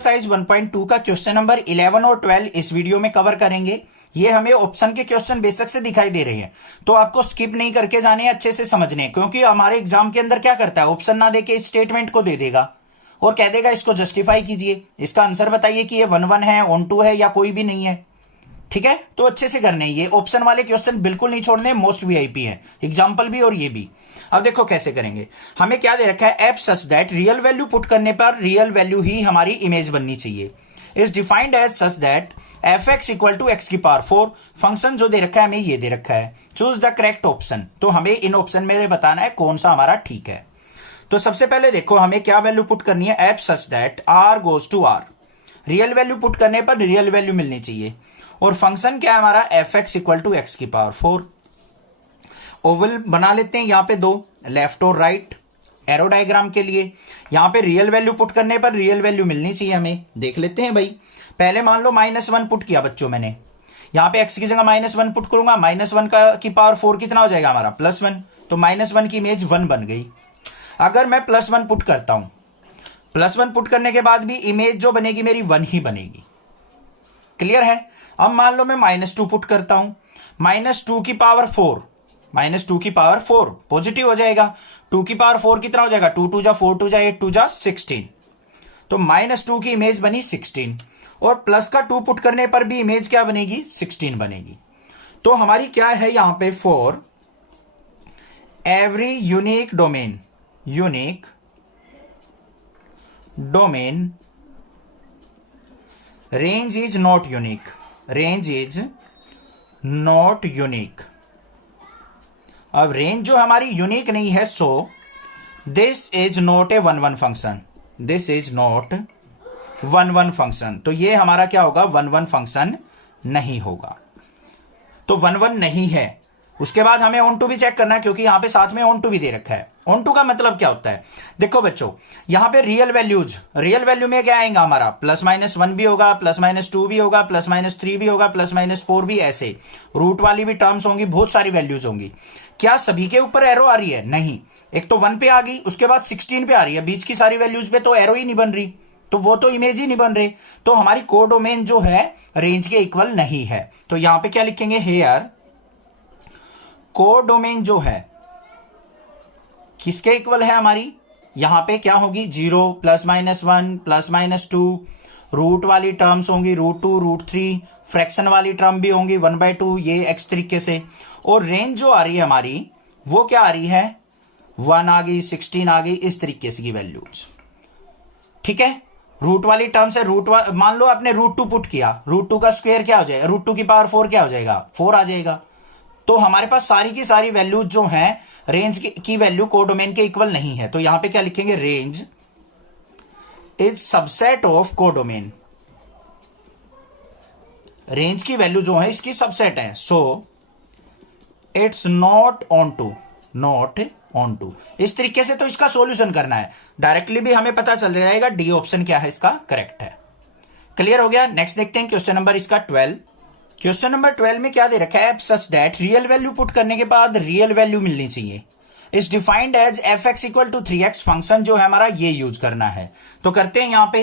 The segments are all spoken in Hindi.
एक्सरसाइज 1.2 का क्वेश्चन नंबर 11 और 12 इस वीडियो में कवर करेंगे। ये हमें ऑप्शन के क्वेश्चन बेसिक से दिखाई दे रहे हैं, तो आपको स्किप नहीं करके जाने, अच्छे से समझने, क्योंकि हमारे एग्जाम के अंदर क्या करता है, ऑप्शन ना देके स्टेटमेंट को दे देगा और कह देगा इसको जस्टिफाई कीजिए, इसका आंसर बताइए कि ये 1-1 है, ऑन 2 है या कोई भी नहीं है। ठीक है, तो अच्छे से करने, ये ऑप्शन वाले क्वेश्चन बिल्कुल नहीं छोड़ने, मोस्ट वीआईपी है, एग्जाम्पल भी और ये भी। अब देखो कैसे करेंगे। हमें क्या दे रखा है, F such that real value put करने पर रियल वैल्यू ही हमारी इमेज बननी चाहिए। Is defined as such that F X equal to X की पावर 4। फंक्शन जो दे रखा है हमें ये दे रखा है, चूज द करेक्ट ऑप्शन। तो हमें इन ऑप्शन में बताना है कौन सा हमारा ठीक है। तो सबसे पहले देखो हमें क्या वैल्यू पुट करनी है, F such that R goes to R. Real value put करने पर रियल वैल्यू मिलनी चाहिए, और फंक्शन क्या है हमारा, F X equal to X की पावर 4। ओवल बना लेते हैं यहां पे दो, लेफ्ट और राइट, एरो डायग्राम के लिए। यहां पे रियल वैल्यू पुट करने पर रियल वैल्यू मिलनी चाहिए हमें, देख लेते हैं भाई। पहले मान लो -1 पुट किया बच्चों मैंने, यहां पे एक्स की जगह -1 पुट करूंगा, -1 की पावर 4 कितना हो जाएगा हमारा, +1। तो -1 की इमेज 1 बन गई। अगर मैं +1 पुट करता हूं, +1 पुट करने के बाद भी इमेज जो बनेगी मेरी 1 ही बनेगी। क्लियर है। अब मान लो मैं -2 पुट करता हूं, -2 की पावर 4, -2 की पावर 4 पॉजिटिव हो जाएगा। 2 की पावर 4 कितना हो जाएगा, 2 2 जा 4 2 जा 8 2 जा 16। तो -2 की इमेज बनी 16, और प्लस का 2 पुट करने पर भी इमेज क्या बनेगी, 16 बनेगी। तो हमारी क्या है यहां पे, for every unique domain, unique domain range is not unique, range is not unique. अब रेंज जो हमारी यूनिक नहीं है, so this is not a 1-1 function, this is not 1-1 function. तो ये हमारा क्या होगा, 1-1 फंक्शन नहीं होगा। तो 1-1 नहीं है। उसके बाद हमें ऑन टू भी चेक करना है, क्योंकि यहां पे साथ में ऑन टू भी दे रखा है। ऑन टू का मतलब क्या होता है, देखो बच्चों यहां पे रियल वैल्यूज, रियल वैल्यू में क्या आएगा हमारा, +-1 भी होगा, +-2 भी होगा, +-3 भी होगा, +-4 भी, ऐसे रूट वाली भी टर्म्स होंगी, बहुत सारी वैल्यूज होंगी। क्या सभी के ऊपर एरो आ रही है, नहीं। एक तो 1 पे आ गई, उसके बाद 16 पे आ रही है, बीच की सारी वैल्यूज पे तो एरो ही नहीं बन रही, तो वो तो इमेज ही नहीं बन रही। तो हमारी कोडोमेन जो है रेंज के इक्वल नहीं है। तो यहां पे क्या लिखेंगे, हेयर कोडोमेन जो है किसके इक्वल है हमारी, यहां पे क्या होगी, 0 +-1 +-2, रूट वाली टर्म्स होंगी, √2 √3, फ्रैक्शन वाली टर्म भी होंगी 1/2, ये एक्स तरीके से। और रेंज जो आ रही है हमारी वो क्या आ रही है, 1 आ गई, 16 आ गई, इस तरीके से की वैल्यूज। ठीक है, रूट वाली टर्म से मान लो आपने √2 पुट किया, √2 का स्क्वायर क्या हो जाएगा, √2 की पावर 4 क्या हो जाएगा, 4 आ जाएगा। तो हमारे पास सारी की सारी वैल्यूज जो हैं रेंज की वैल्यू कोडोमेन के इक्वल नहीं है। तो यहां पे क्या लिखेंगे, range is subset of codomain, range की वैल्यू जो है इसकी सबसेट है, so it's not onto, not onto. इस तरीके से तो इसका सॉल्यूशन करना है, डायरेक्टली भी हमें पता चल जाएगा डी ऑप्शन क्या है इसका करेक्ट है। क्लियर हो गया। नेक्स्ट देखते हैं क्वेश्चन नंबर इसका 12। क्वेश्चन नंबर 12 में क्या दे रखा है, such that real value put करने के बाद रियल वैल्यू मिलनी चाहिए। Is defined as F X equal to 3x। Function जो है हमारा ये यूज करना है। तो करते हैं यहां पे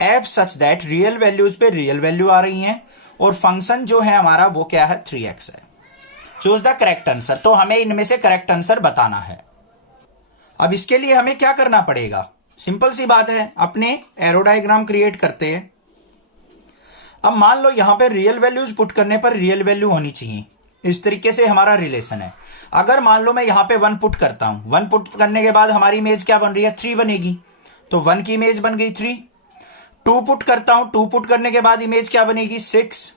F such that real values पे रियल वैल्यू आ रही है, और फंक्शन जो है हमारा वो क्या है, 3x है। Choose the correct answer. तो हमें इनमें से करेक्ट आंसर बताना है। अब इसके लिए हमें क्या करना पड़ेगा, सिंपल सी बात है, अपने एरो डायग्राम क्रिएट करते हैं। अब मान लो यहां पे रियल वैल्यूज पुट करने पर रियल वैल्यू होनी चाहिए, इस तरीके से हमारा रिलेशन है। अगर मान लो मैं यहां पे 1 पुट करता हूं, 1 पुट करने के बाद हमारी इमेज क्या बन रही है, 3 बनेगी, तो 1 की इमेज बन गई 3। 2 पुट करता हूं, 2 पुट करने के बाद इमेज क्या बनेगी, 6।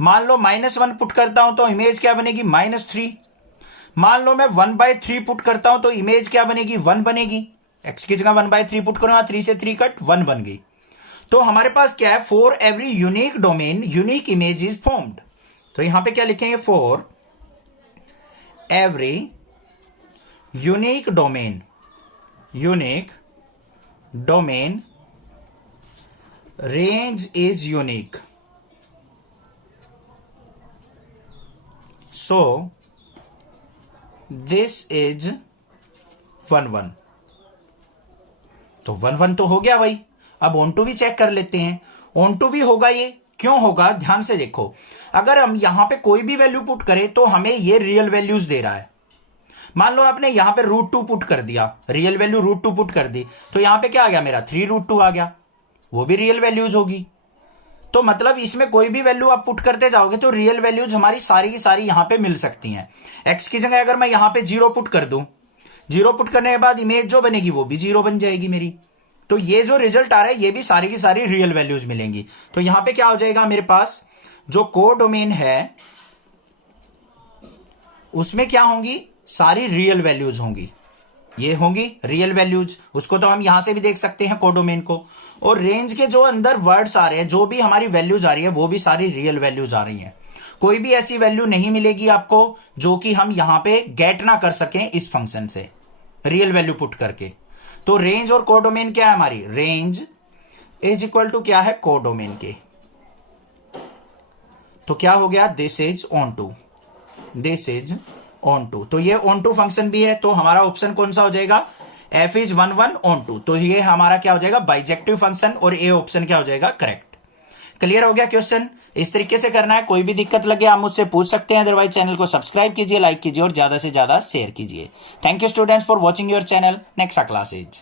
मान लो -1 पुट करता हूं तो इमेज क्या बनेगी, -3। मान लो मैं 1/3 पुट करता हूं तो इमेज क्या बनेगी, 1 बनेगी। एक्स की जगह 1/3 पुट करूंगा, 3 से 3 कट, 1 बन गई। तो हमारे पास क्या है, for every unique domain unique image is formed. तो यहां पे क्या लिखेंगे, for every unique domain, unique domain range is unique, so this is 1-1। तो 1-1 तो हो गया भाई। अब ऑन टू भी चेक कर लेते हैं। ऑन टू भी होगा, ये क्यों होगा, ध्यान से देखो। अगर हम यहां पे कोई भी वैल्यू पुट करें तो हमें ये रियल वैल्यूज दे रहा है। मान लो आपने यहां पे √2 पुट कर दिया, रियल वैल्यू √2 पुट कर दी, तो यहां पे क्या आ गया मेरा 3√2 आ गया, वो भी रियल वैल्यूज होगी। तो मतलब इसमें कोई भी वैल्यू आप पुट करते जाओगे तो रियल वैल्यूज हमारी सारी की सारी यहां पे मिल सकती हैं। एक्स की जगह अगर मैं यहां पे 0 पुट कर दूं, 0 पुट करने के बाद इमेज जो बनेगी वो भी 0 बन जाएगी मेरी। तो ये जो रिजल्ट आ रहा है ये भी सारी की सारी रियल वैल्यूज मिलेंगी। तो यहां पे क्या हो जाएगा, मेरे पास जो कोडोमेन है उसमें क्या होंगी, सारी रियल वैल्यूज होंगी, ये होंगी रियल वैल्यूज। उसको तो हम यहां से भी देख सकते हैं कोडोमेन को। और रेंज के जो अंदर वर्ड्स आ रहे हैं, जो भी हमारी वैल्यूज आ रही है वो भी सारी रियल वैल्यूज आ रही हैं। कोई भी ऐसी वैल्यू नहीं मिलेगी आपको जो कि हम यहां पे गेट ना कर सकें इस फंक्शन से रियल वैल्यू पुट करके। तो रेंज और कोडोमेन क्या है हमारी, रेंज इज इक्वल टू क्या है, कोडोमेन के। तो क्या हो गया, this is onto, this is onto. तो ये ऑन टू फंक्शन भी है, तो हमारा ऑप्शन कौन सा हो जाएगा, f इज 1 1 ऑन टू। तो ये हमारा क्या हो जाएगा, बाइजेक्टिव फंक्शन, और ए ऑप्शन क्या हो जाएगा, करेक्ट। क्लियर हो गया क्वेश्चन। इस तरीके से करना है। कोई भी दिक्कत लगे आप मुझसे पूछ सकते हैं, अदरवाइज चैनल को सब्सक्राइब कीजिए, लाइक कीजिए और ज्यादा से ज्यादा शेयर कीजिए। Thank you students for watching your channel. Next class is